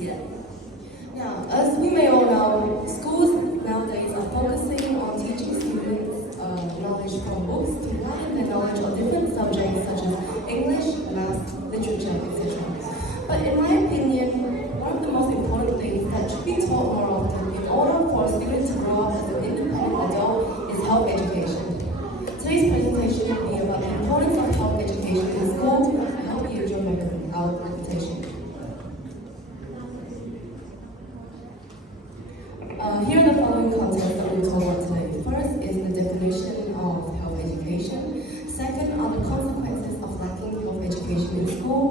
today. Now, as we may all know, schools nowadays are focusing on teaching students knowledge from books to widen their knowledge of different subjects such as English, math, literature, etc. But in my opinion, one of the most important things that should be taught more often in order for a student to grow up as an independent adult is health education. Today's presentation will be about the importance of health education in school to help you during our presentation. Here are the following contents that we'll talk about today. First is the definition of health education. Second are the consequences of lacking health education in school.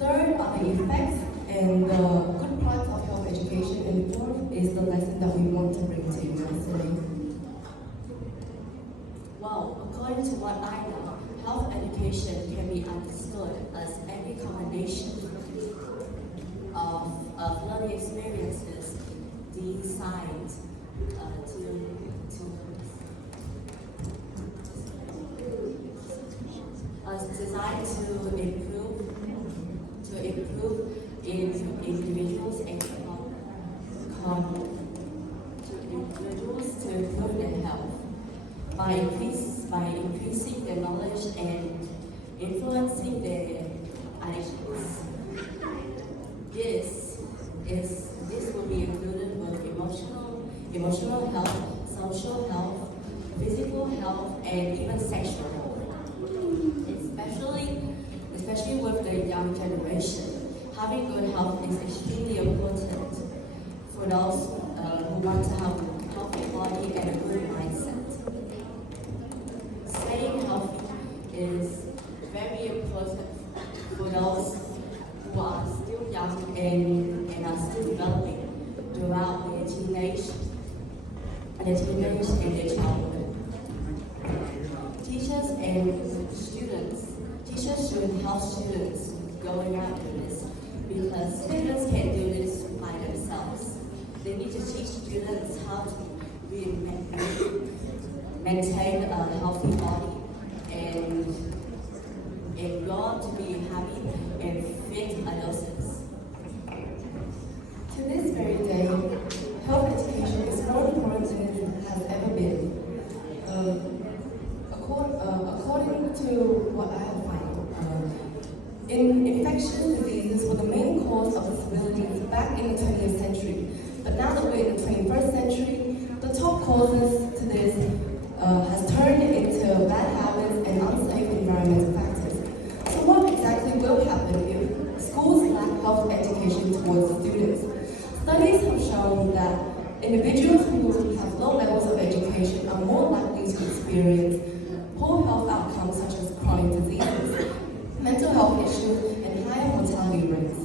Third are the effects and the good parts of health education. And fourth is the lesson that we want to bring to you guys today. Well, according to what I know, health education can be understood as any combination of learning experiences designed to improve individuals and to improve their health by increasing their knowledge and influencing their actions. This will be included with emotional health, social health, physical health, and even sexual health. Especially with the young generation, having good health is extremely important for those who want to have a healthy body and a good mindset. Staying healthy is very important for those who are still young and are still developing throughout their teenage and their childhood. Teachers should help students going after this because students can't do this by themselves. They need to teach students how to maintain a healthy body and grow up to be happy and fit adults. To this very day, health education is more important than it has ever been. According to what I have found, infectious diseases were the main cause of disabilities back in the 20th century. But now that we're in the 21st century, the top causes to this has turned into bad habits and unsafe environmental factors. So what exactly will happen if schools lack health education towards students? Studies have shown that individuals who have low levels of education are more likely to experience poor health outcomes such as chronic diseases, mental health issues, and higher mortality rates.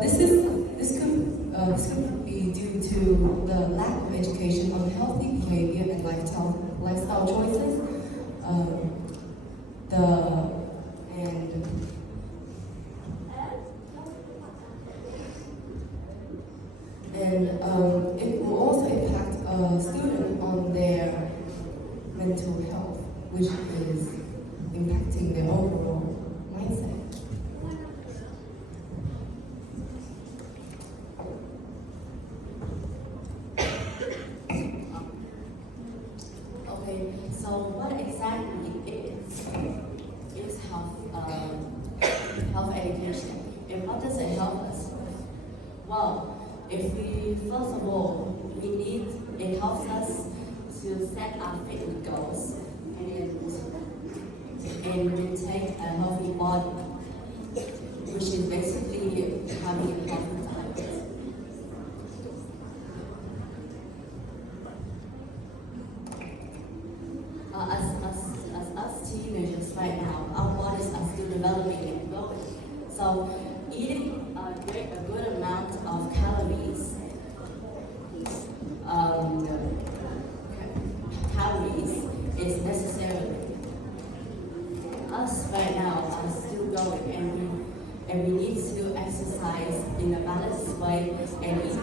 This could be due to the lack of education on healthy behavior and lifestyle choices. It will also impact a student on their mental health, which is impacting their overall mindset. Okay, so what exactly is health education, and what does it help us? Well, first of all, it helps us to set our fitness goals and maintain a healthy body, which is basically having a healthy diet. As us teenagers right now, our bodies are still developing and growing. So eating a good amount of calories is necessary. Us right now are still growing, and we need to exercise in a balanced way and eat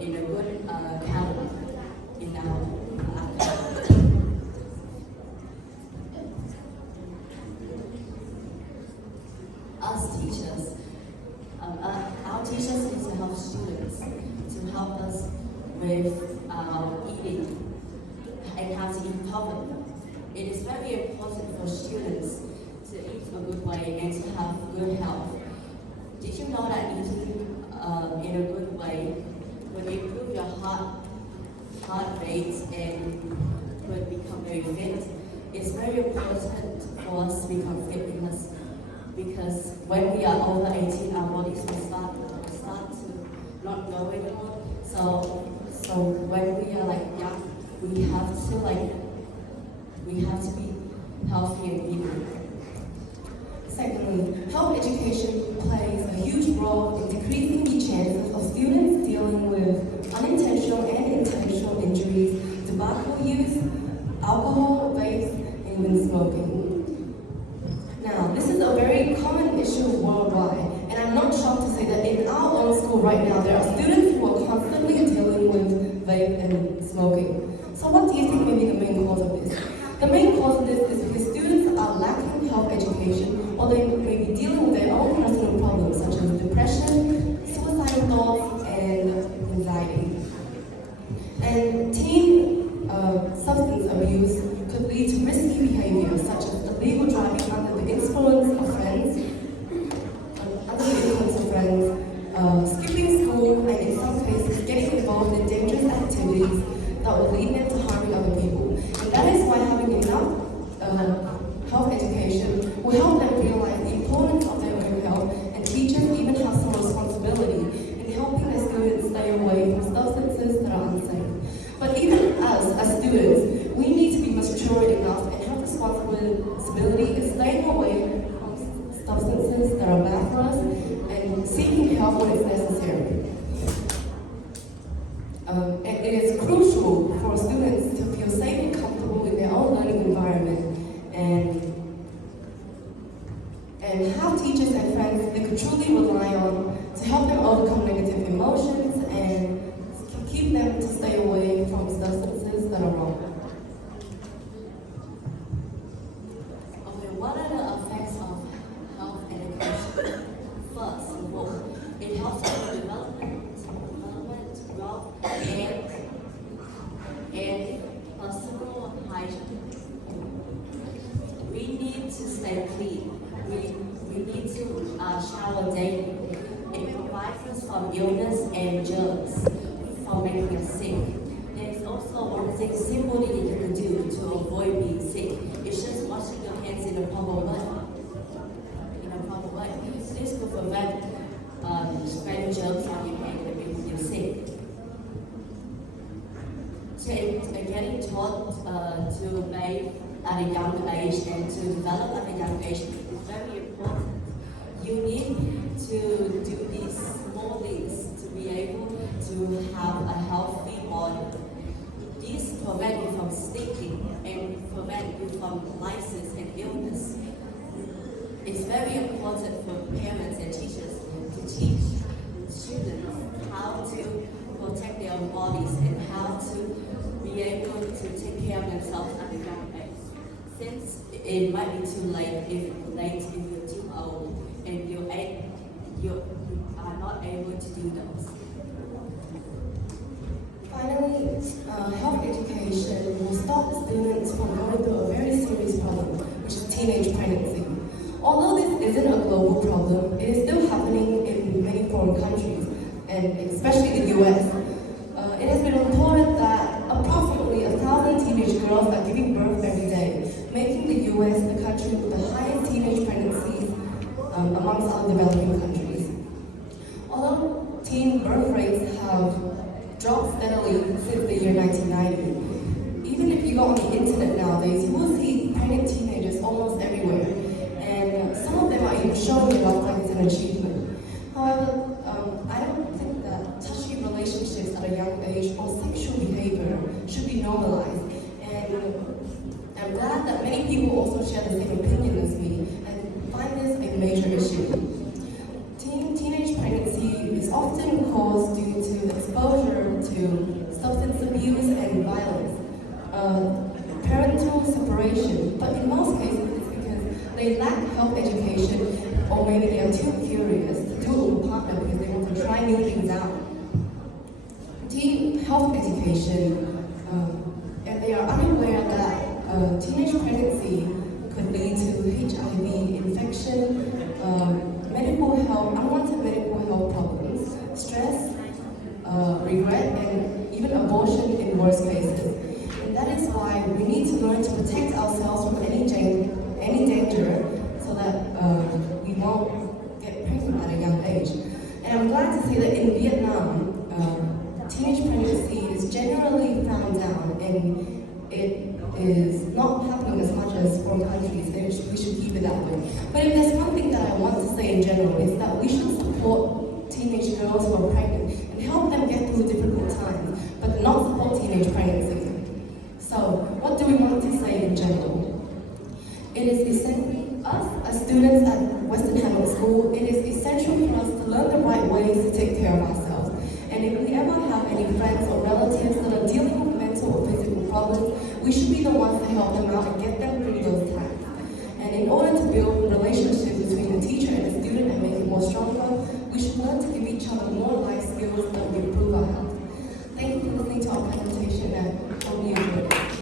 in a good calorie in our calorie. Us teachers, our teachers our students to help us with eating and how to eat properly. It is very important for students to eat a good way and to have good health. Did you know that eating in a good way would improve your heart rate and would become very fit? It's very important for us to become fit because when we are over 18, our bodies will start to not grow anymore. So when we are like young, we have to be healthy and eat. Secondly, health education plays a huge role in decreasing the chances of students dealing with unintentional and intentional injuries, tobacco use, alcohol, vapes, and even smoking. Now, this is a very common issue worldwide, and I'm not shocked to say that in our own school right now, there are students who are constantly dealing with vape and smoking. So what do you think may be the main cause of this? The main cause of this is because students are lacking health education, or they may be dealing with their own personal problems such as depression, suicidal thoughts, and anxiety. And teen substance abuse could lead to risky behavior such as illegal driving under the influence of friends, skipping school, and in some cases getting involved in dangerous activities that will lead them to harming other people. And that is why having enough health education will help them realize the importance of their own health, and teachers even have some responsibility in helping their students stay away from substances that are unsafe. But even as students, we need to be mature enough and have responsibility in staying away from substances that are bad for us and seeking help when it's necessary. And it is crucial for students to feel safe and comfortable in their own learning environment and have teachers and friends they could truly rely on to help them overcome negative emotions and keep them to stay away from substances that are wrong. Okay, what are the effects of health education? First of all, it helps with development, growth, and personal hygiene. We need to stay clean. We need to shower daily. It provides us from illness and germs from making us sick. There's also one thing simple that you can do to avoid being sick. It's just washing your hands in a proper way. This could prevent spreading germs on your hand and making you sick. Getting taught to bathe at a young age and to develop at a young age is very important. You need to do these small things to be able to have a healthy body. These prevent you from sticking and prevent you from license and illness. It's very important for parents and teachers to teach students how to protect their own bodies and how to be able to take care of themselves at a young age. Since it might be too late if you're too old and you are not able to do those. Finally, health education will stop students from going through a very serious problem, which is teenage pregnancy. Although this isn't a global problem, it is still happening in many foreign countries, and especially the US. It has been reported that approximately 1,000 teenage girls are giving birth every day, making the US the country with the highest teenage pregnancies amongst other developing countries. Although teen birth rates have dropped steadily since the year 1990, even if you go on the internet nowadays, you will see pregnant teenagers almost everywhere, and some of them are even showing it off like it's an achievement. However, I don't think that touchy relationships at a young age or sexual behavior should be normalized, and I'm glad that many people also share the same opinion as me and find this a major issue. Teenage pregnancy is often caused due to exposure to substance abuse and violence, parental separation, but in most cases it's because they lack health education or maybe they are too curious to do it with a partner because they want to try new things out. health education, and they are unaware that teenage pregnancy could lead to HIV infection, unwanted medical health problems, stress, regret, and even abortion in worst cases. And that is why we need to learn to protect ourselves from any danger so that we won't get pregnant at a young age. And I'm glad to see that in Vietnam, teenage pregnancy is generally frowned down, and it is not happening as much as foreign countries. We should keep it that way. But if there's one thing that I want to say in general, is that we should support teenage girls who are pregnant and help them get through difficult times, but not support teenage pregnancy. So, what do we want to say in general? It is essential, us as students at Western Hamlet School, it is essential for us to learn the right ways to take care of ourselves. And if we ever have any friends or relatives that are dealing with mental or physical problems, we should be the ones to help them out and get them through those times. And in order to build relationships between the teacher and the student and make it more stronger, we should learn to give each other more life skills that will improve our health. Thank you for listening to our presentation, and hope you enjoyed it.